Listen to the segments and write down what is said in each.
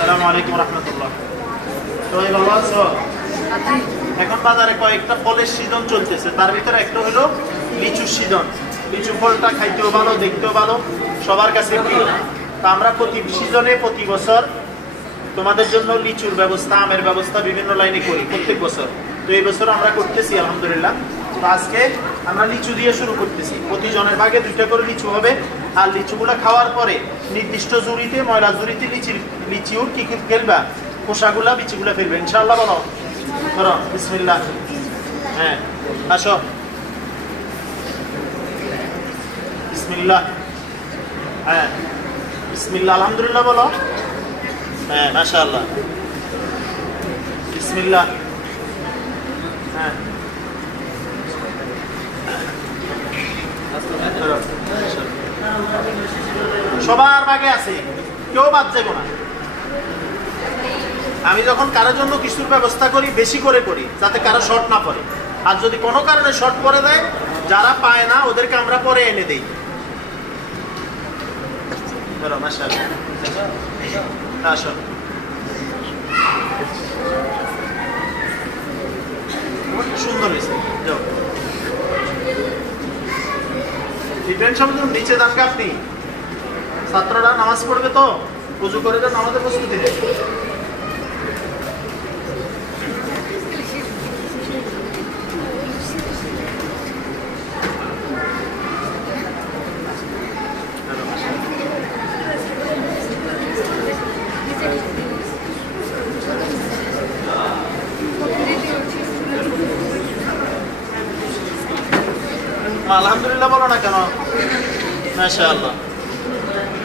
আসসালামু আলাইকুম রাহমাতুল্লাহ। সবাই ভালো আছো? এখন বাজারে কয়েকটা ফলের সিজন চলতেছে, তার ভিতরে একটা হলো লিচুর সিজন। লিচু ফলটা খাইতেও ভালো, দেখতেও ভালো, সবার কাছে প্রিয়। তা আমরা প্রতি সিজনে প্রতি বছর তোমাদের জন্য লিচুর ব্যবস্থা, আমের ব্যবস্থা বিভিন্ন লাইনে করি প্রত্যেক বছর। তো এই বছর আমরা করতেছি আলহামদুলিল্লাহ। তো আজকে আমরা লিচু দিয়ে শুরু করতেছি। প্রতিজনের ভাগে 2টা করে লিচু হবে। আর লিচুগুলো খাওয়ার পরে নির্দিষ্ট জুড়িতে, ময়লা জুড়িতে লিচিউর কি ফেলবা, খোসাগুলা বিচিগুলা ফেলবে ইনশাআল্লাহ। বলো করো বিসমিল্লাহ। হ্যাঁ আসো, বিসমিল্লাহ। হ্যাঁ বিসমিল্লাহ, আলহামদুলিল্লাহ বলো। হ্যাঁ মাশাআল্লাহ, বিসমিল্লাহ। হ্যাঁ সবার ভাগে আছে, কেউ বাদ যাবো না। আমি যখন কারোর জন্য কিছুর ব্যবস্থা করি বেশি করে করি, যাতে কারো শর্ট না পড়ে। আর যদি কোনো কারণে শর্ট পড়ে দেয়, যারা পায় না ওদেরকে আমরা পরে এনে দেই। আসো, সুন্দর হয়েছে। নিচে যান আপনি, ছাত্ররা নামাজ পড়বে তো উজু করে যান, আমাদের প্রস্তুতি নেই। আলহামদুলিল্লাহ বলো না কেন? মাশাআল্লাহ।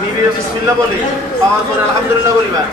নিবিও বিসমিল্লাহ বলি, পাওয়ার পরে আলহামদুলিল্লাহ বলিবা।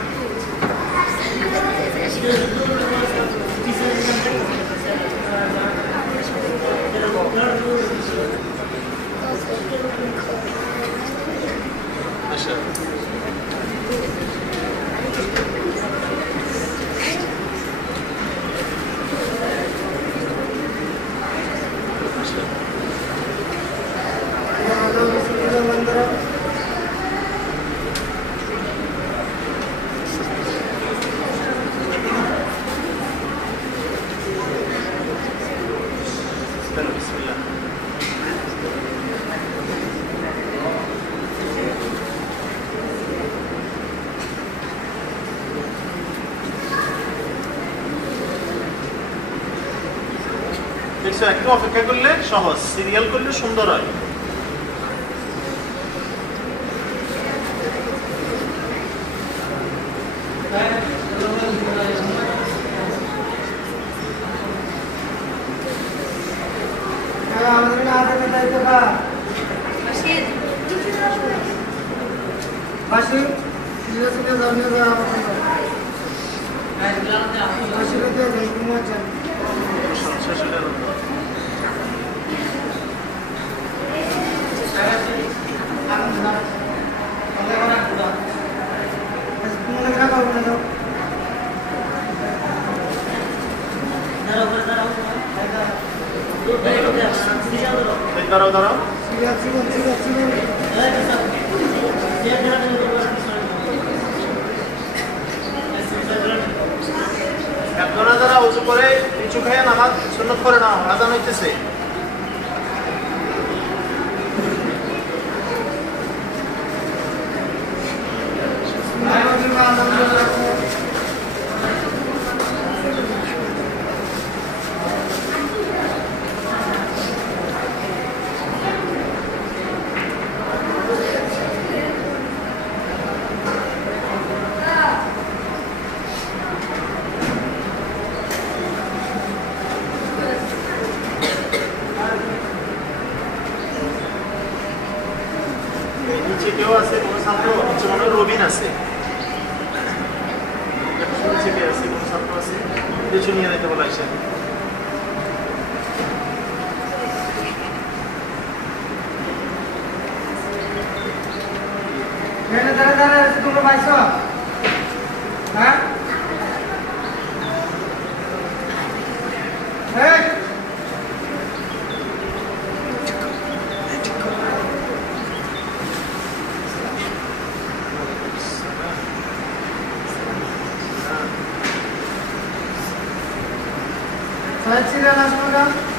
দেখছো, একটু অপেক্ষা করলে সহজ, সিরিয়াল করলে সুন্দর হয়। দাঁড়াও দাঁড়াও, আপনারা যারা উজু করে কিছু খেয়ে নামাজ সুন্নত করে নাও, আযান হইতেছে। নিচে কেউ আছে, কোনো ছাত্র নিচে মনে হয় রবিন আছে, নিচে কে আছে, কোনো ছাত্র আছে, কিছু নিয়ে যেতে বলা হয়েছে। সিরিয়াল আসবে